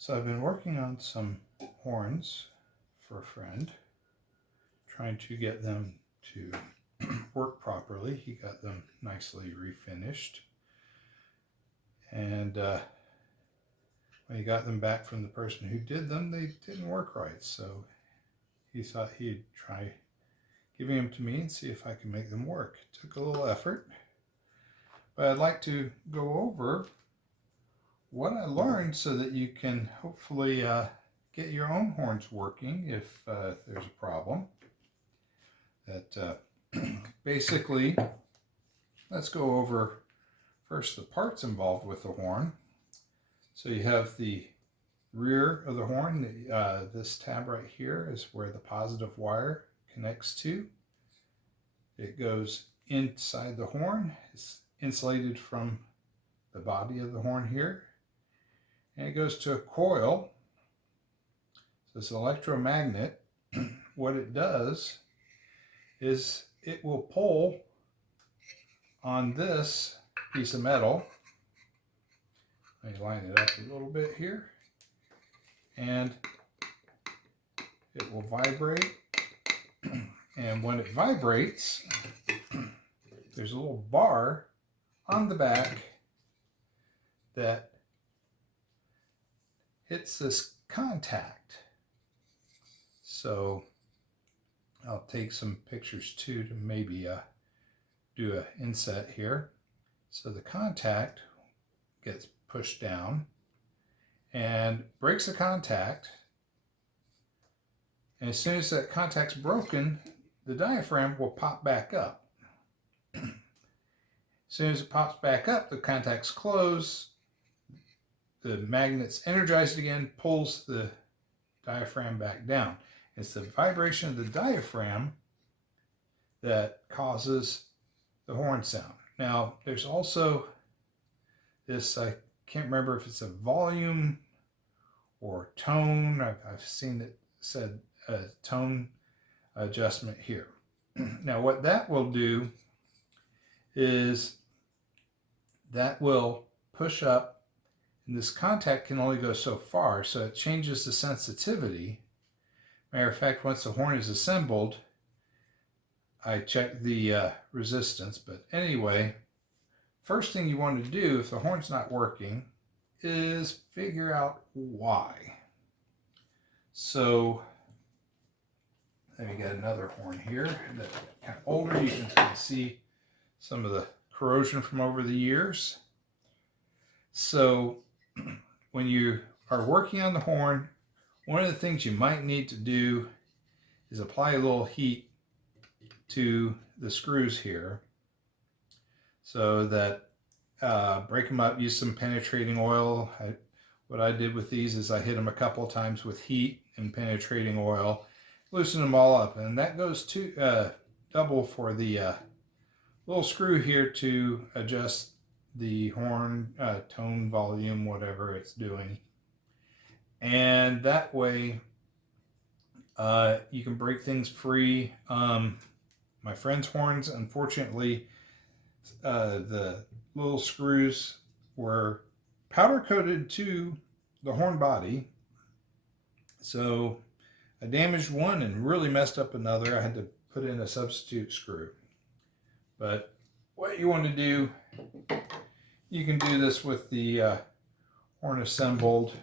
So I've been working on some horns for a friend, trying to get them to work properly. He got them nicely refinished. And when he got them back from the person who did them, they didn't work right. So he thought he'd try giving them to me and see if I can make them work. It took a little effort, but I'd like to go over what I learned so that you can hopefully get your own horns working if there's a problem. That basically, let's go over first the parts involved with the horn. So you have the rear of the horn. This tab right here is where the positive wire connects to. It goes inside the horn. It's insulated from the body of the horn here. And it goes to a coil. So it's an electromagnet. What it does is it will pull on this piece of metal. Let me line it up a little bit here. And it will vibrate. And when it vibrates, there's a little bar on the back that hits this contact. So I'll take some pictures too to maybe do an inset here. So the contact gets pushed down and breaks the contact. And as soon as that contact's broken, the diaphragm will pop back up. As soon as it pops back up, the contact's closed, the magnet's energized again, pulls the diaphragm back down. It's the vibration of the diaphragm that causes the horn sound. Now, there's also this, I can't remember if it's a volume or tone. I've seen it said tone adjustment here. Now, what that will do is that will push up, and this contact can only go so far, so it changes the sensitivity. Matter of fact, once the horn is assembled, I check the resistance. But anyway, first thing you want to do if the horn's not working is figure out why. So let me get another horn here that's kind of older. You can kind of see some of the corrosion from over the years. So when you are working on the horn, one of the things you might need to do is apply a little heat to the screws here so that break them up, use some penetrating oil. What I did with these is I hit them a couple of times with heat and penetrating oil, loosen them all up, and that goes to double for the little screw here to adjust the horn tone, volume, whatever it's doing. And that way you can break things free. My friend's horns, unfortunately, the little screws were powder coated to the horn body. So I damaged one and really messed up another. I had to put in a substitute screw. But what you want to do, you can do this with the horn assembled,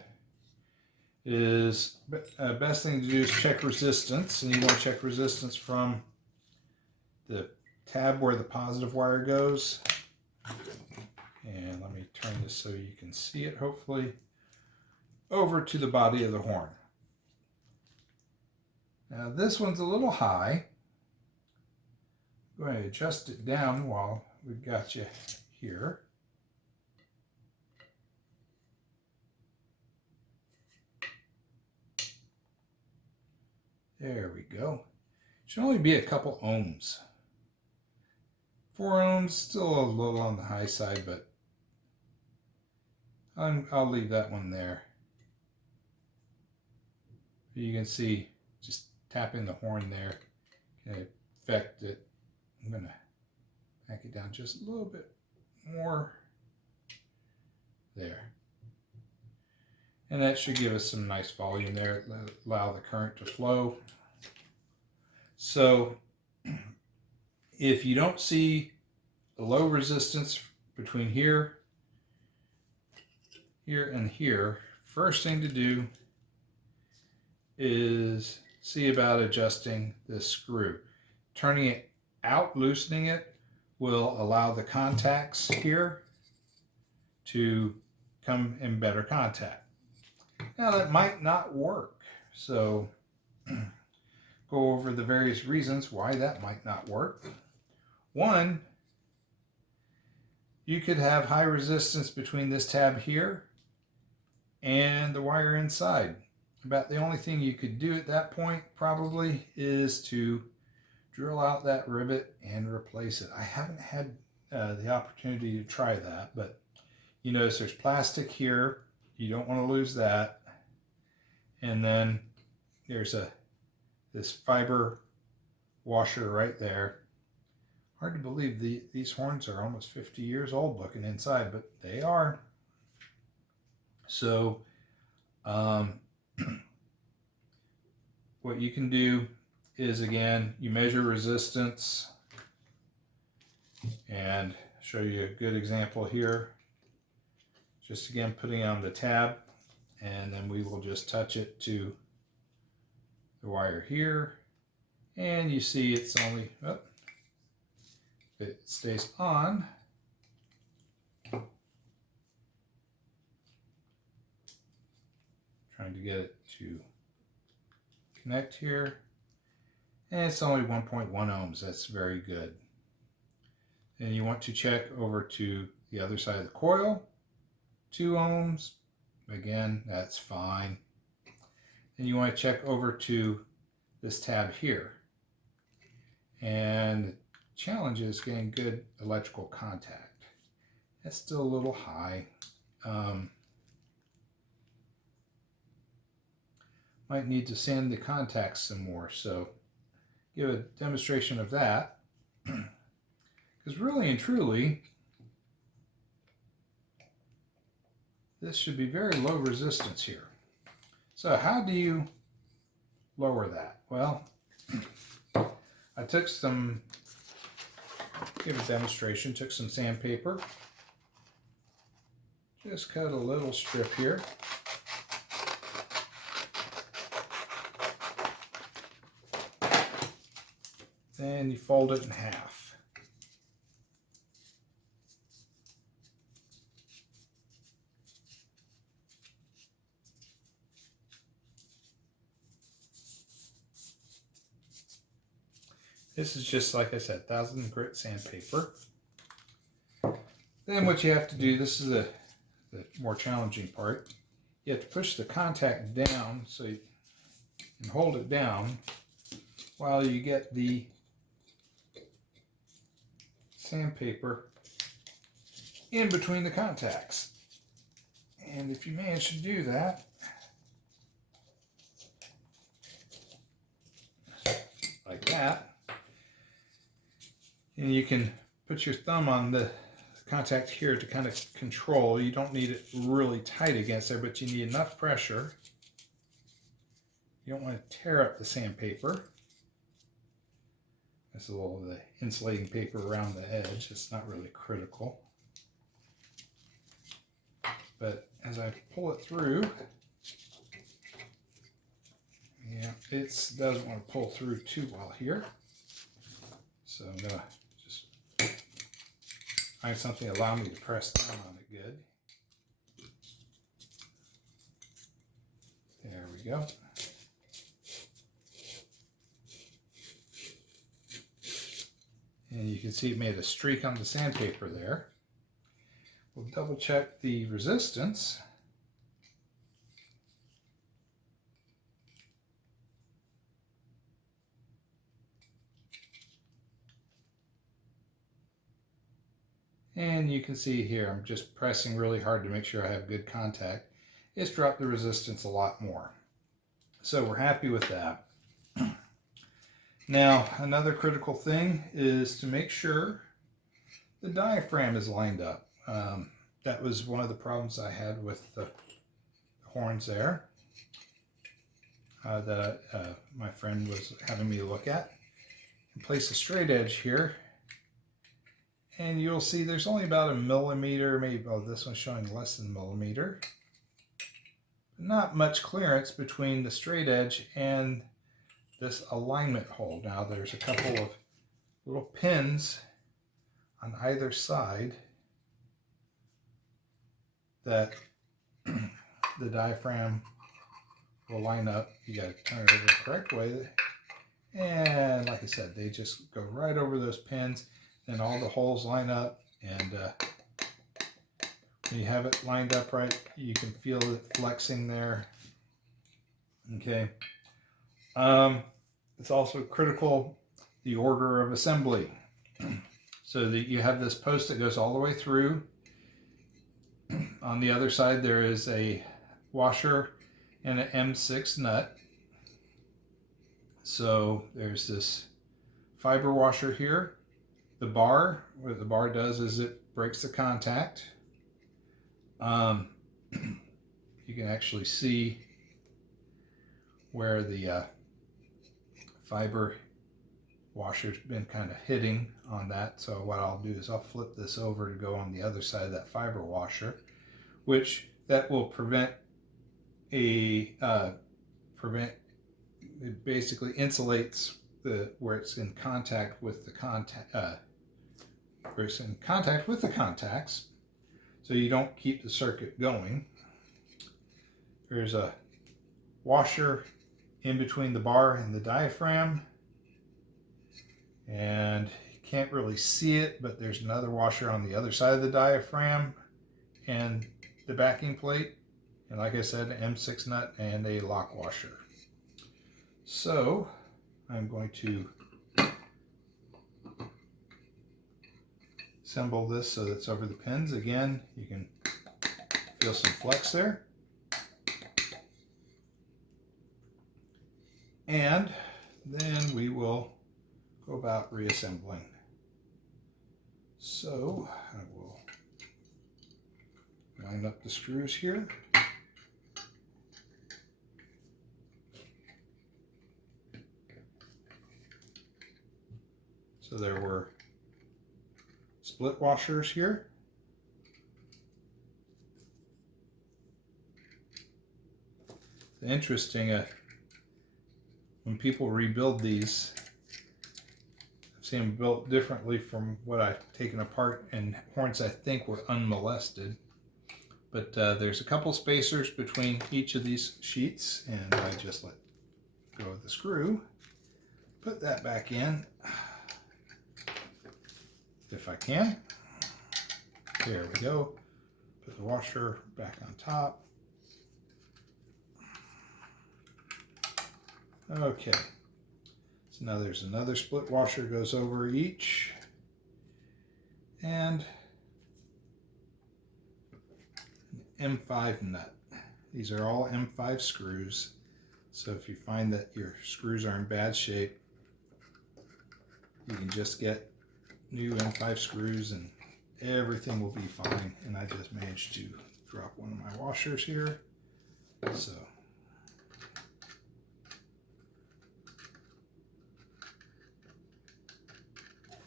is best thing to do is check resistance. And you want to check resistance from the tab where the positive wire goes. And let me turn this so you can see it, hopefully, over to the body of the horn. Now this one's a little high. I'm going to adjust it down while we've got you here. There we go. Should only be a couple ohms. 4 ohms, still a little on the high side, but I'll leave that one there. You can see just tapping the horn there can affect it. I'm going to back it down just a little bit more. There. And that should give us some nice volume there, allow the current to flow. So if you don't see the low resistance between here, and here, first thing to do is see about adjusting this screw. Turning it out, loosening it, will allow the contacts here to come in better contact. Now that might not work, so go over the various reasons why that might not work. One, you could have high resistance between this tab here and the wire inside. About the only thing you could do at that point probably is to drill out that rivet and replace it. I haven't had the opportunity to try that, but you notice there's plastic here. You don't want to lose that. And then there's this fiber washer right there. Hard to believe these horns are almost 50 years old looking inside, but they are. So what you can do is, again, you measure resistance, and show you a good example here. Just again putting on the tab, and then we will just touch it to the wire here, and you see it's only, it stays on. Trying to get it to connect here, and it's only 1.1 ohms. That's very good. And you want to check over to the other side of the coil, 2 ohms. Again, that's fine. And you want to check over to this tab here. And the challenge is getting good electrical contact. That's still a little high. Might need to sand the contacts some more, so give a demonstration of that. Because really and truly, this should be very low resistance here. So how do you lower that? Well, I took some, give a demonstration, took some sandpaper, just cut a little strip here. Then you fold it in half. This is just, like I said, 1000 grit sandpaper. Then what you have to do, this is the more challenging part. You have to push the contact down so you can hold it down while you get the sandpaper in between the contacts. And if you manage to do that, like that, and you can put your thumb on the contact here to kind of control. You don't need it really tight against there, but you need enough pressure. You don't want to tear up the sandpaper. There's a little of the insulating paper around the edge. It's not really critical. But as I pull it through, yeah, it doesn't want to pull through too well here. So I'm going to just find something to allow me to press down on it good. There we go. And you can see it made a streak on the sandpaper there. We'll double check the resistance. And you can see here, I'm just pressing really hard to make sure I have good contact. It's dropped the resistance a lot more. So we're happy with that. Now, another critical thing is to make sure the diaphragm is lined up. That was one of the problems I had with the horns there that my friend was having me look at. And place a straight edge here, and you'll see there's only about 1 millimeter, maybe, oh, this one's showing less than 1 millimeter. Not much clearance between the straight edge and this alignment hole. Now there's a couple of little pins on either side that the diaphragm will line up. You got to turn it over the correct way, and like I said, they just go right over those pins, and all the holes line up, and when you have it lined up right, you can feel it flexing there. Okay. It's also critical, the order of assembly. So that you have this post that goes all the way through. On the other side, there is a washer and an M6 nut. So there's this fiber washer here. The bar, what the bar does is it breaks the contact. You can actually see where the fiber washer's been kind of hitting on that. So what I'll do is I'll flip this over to go on the other side of that fiber washer, which that will prevent it basically insulates where it's in contact with the contacts, so you don't keep the circuit going. There's a washer in between the bar and the diaphragm, and you can't really see it, but there's another washer on the other side of the diaphragm and the backing plate, and like I said, an M6 nut and a lock washer. So I'm going to assemble this so that's over the pins. Again, you can feel some flex there. And then we will go about reassembling. So I will line up the screws here. So there were split washers here. It's interesting, when people rebuild these, I've seen them built differently from what I've taken apart, and horns I think were unmolested. But there's a couple spacers between each of these sheets, and I just let go of the screw, put that back in if I can. There we go. Put the washer back on top. Okay, so now there's another split washer goes over each, and an M5 nut. These are all M5 screws, so if you find that your screws are in bad shape, you can just get new M5 screws and everything will be fine. And I just managed to drop one of my washers here, so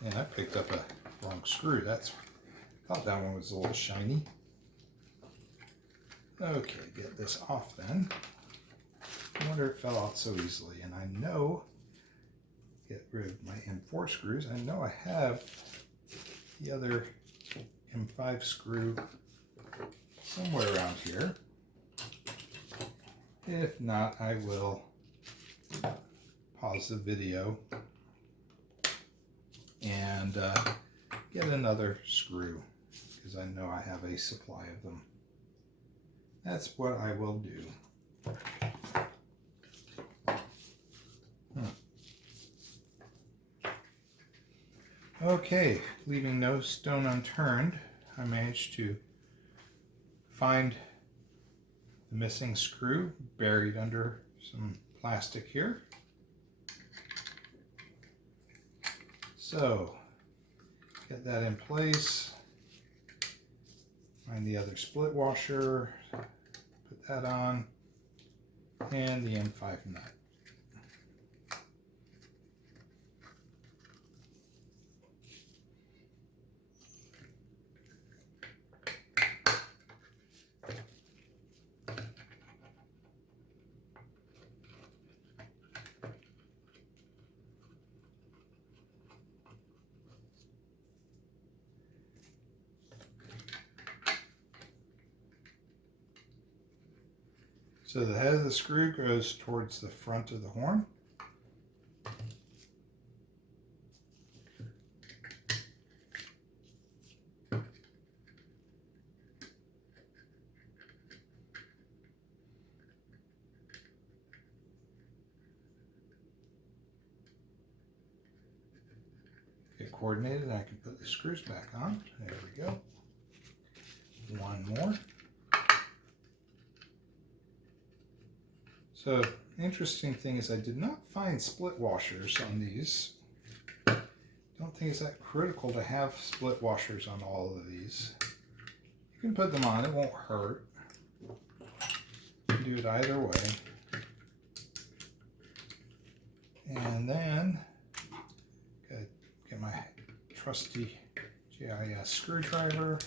and I picked up a wrong screw. I thought that one was a little shiny. Okay, get this off then. I wonder it fell out so easily. And I know, get rid of my M4 screws. I know I have the other M5 screw somewhere around here. If not, I will pause the video and get another screw, because I know I have a supply of them. That's what I will do. Okay, leaving no stone unturned, I managed to find the missing screw buried under some plastic here. So, get that in place. Find the other split washer, Put that on, and the M5 nut. So the head of the screw goes towards the front of the horn. Get coordinated, and I can put the screws back on. There we go. One more. So, interesting thing is I did not find split washers on these. Don't think it's that critical to have split washers on all of these. You can put them on, it won't hurt. You can do it either way. And then, gotta get my trusty GIS screwdriver.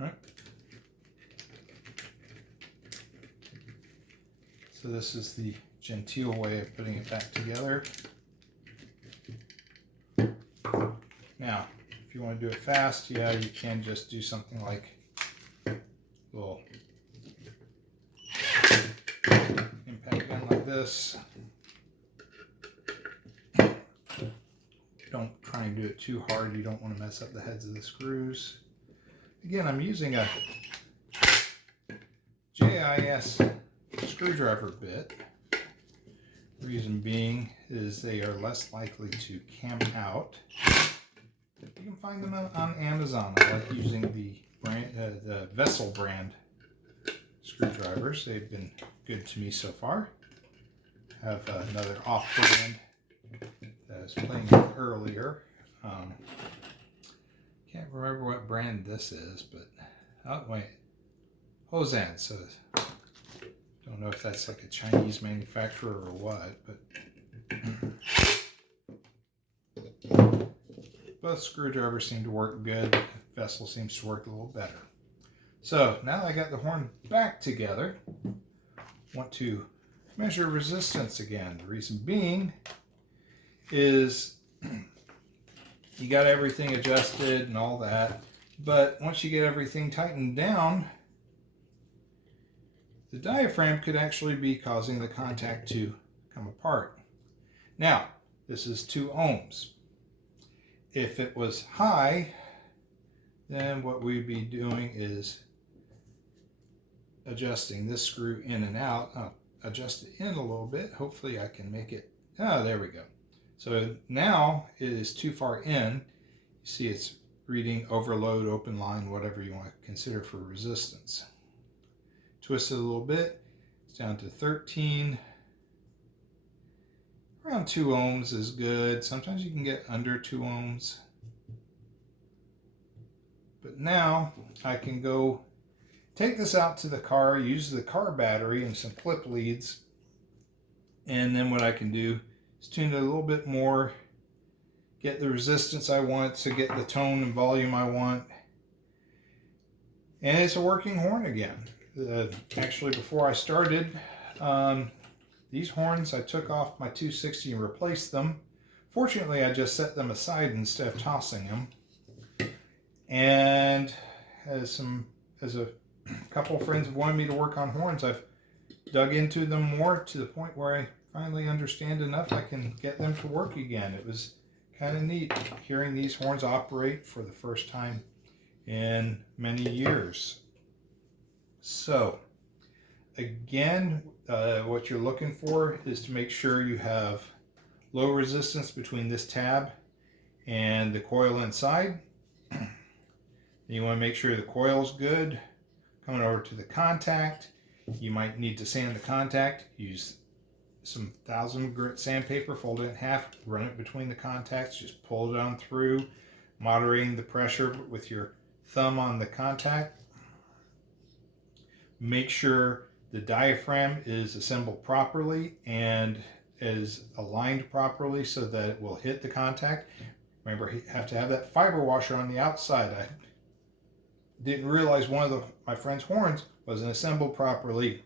All right. So this is the genteel way of putting it back together. Now, if you want to do it fast, yeah, you can just do something like a little impact gun like this. Don't try and do it too hard. You don't want to mess up the heads of the screws. Again, I'm using a JIS screwdriver bit. Reason being is they are less likely to camp out. You can find them on Amazon. I like using the Vessel brand screwdrivers. They've been good to me so far. I have another off-brand that I was playing with earlier. Can't remember what brand this is, but oh wait, Hosan. So don't know if that's like a Chinese manufacturer or what, but both screwdrivers seem to work good. Vessel seems to work a little better. So now that I got the horn back together, I want to measure resistance again. The reason being is you got everything adjusted and all that, but once you get everything tightened down, the diaphragm could actually be causing the contact to come apart. Now, this is 2 ohms. If it was high, then what we'd be doing is adjusting this screw in and out. I'll adjust it in a little bit. Hopefully I can make it, there we go. So now it is too far in. You see it's reading overload, open line, whatever you want to consider for resistance. Twist it a little bit, it's down to 13. Around 2 ohms is good. Sometimes you can get under 2 ohms. But now I can go take this out to the car, use the car battery and some clip leads, and then what I can do is tune it a little bit more, get the resistance I want to get the tone and volume I want, and it's a working horn again. Actually, before I started, these horns, I took off my 260 and replaced them. Fortunately, I just set them aside instead of tossing them. And as a couple of friends have wanted me to work on horns, I've dug into them more to the point where I finally understand enough I can get them to work again. It was kind of neat hearing these horns operate for the first time in many years. So, again, what you're looking for is to make sure you have low resistance between this tab and the coil inside. You want to make sure the coil's good. Coming over to the contact, you might need to sand the contact. Use some 1000 grit sandpaper, fold it in half, run it between the contacts, just pull it on through, moderating the pressure with your thumb on the contact. make sure the diaphragm is assembled properly and is aligned properly so that it will hit the contact. Remember, you have to have that fiber washer on the outside. I didn't realize one of my friend's horns wasn't assembled properly.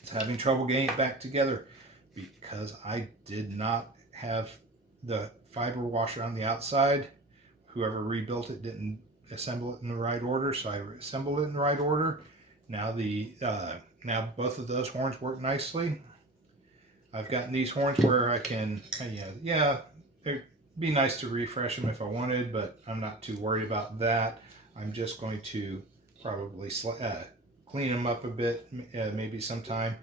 It's having trouble getting it back together because I did not have the fiber washer on the outside. Whoever rebuilt it didn't assemble it in the right order, so I assembled it in the right order. Now now both of those horns work nicely. I've gotten these horns where I can, it'd be nice to refresh them if I wanted, but I'm not too worried about that. I'm just going to probably clean them up a bit, maybe sometime,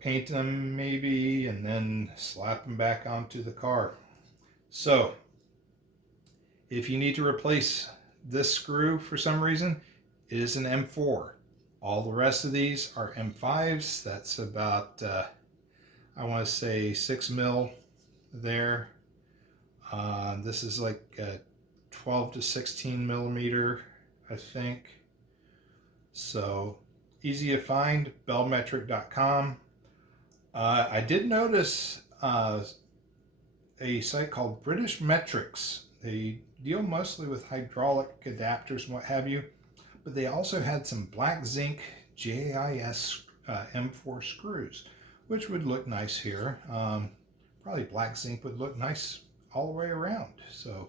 paint them maybe, and then slap them back onto the car. So if you need to replace this screw for some reason, it is an M4. All the rest of these are M5s. That's about, I want to say 6 mil there. This is like a 12 to 16 millimeter, I think. So easy to find, bellmetric.com. I did notice a site called British Metrics. They deal mostly with hydraulic adapters and what have you, but they also had some black zinc JIS M4 screws, which would look nice here. Probably black zinc would look nice all the way around. So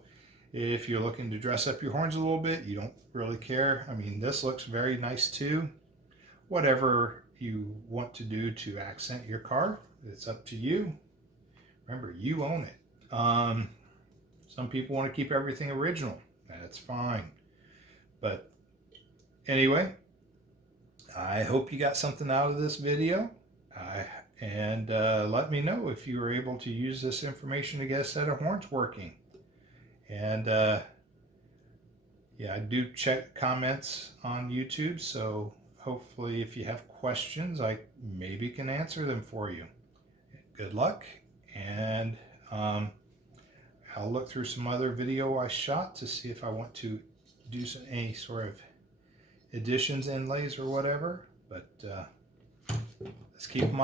if you're looking to dress up your horns a little bit, you don't really care. I mean, this looks very nice too. Whatever you want to do to accent your car, it's up to you. Remember, you own it. Some people want to keep everything original. That's fine. But anyway, I hope you got something out of this video. And let me know if you were able to use this information to get a set of horns working. And yeah, I do check comments on YouTube, so hopefully if you have questions, I maybe can answer them for you. Good luck, and I'll look through some other video I shot to see if I want to do any sort of additions, inlays, or whatever. But let's keep them on.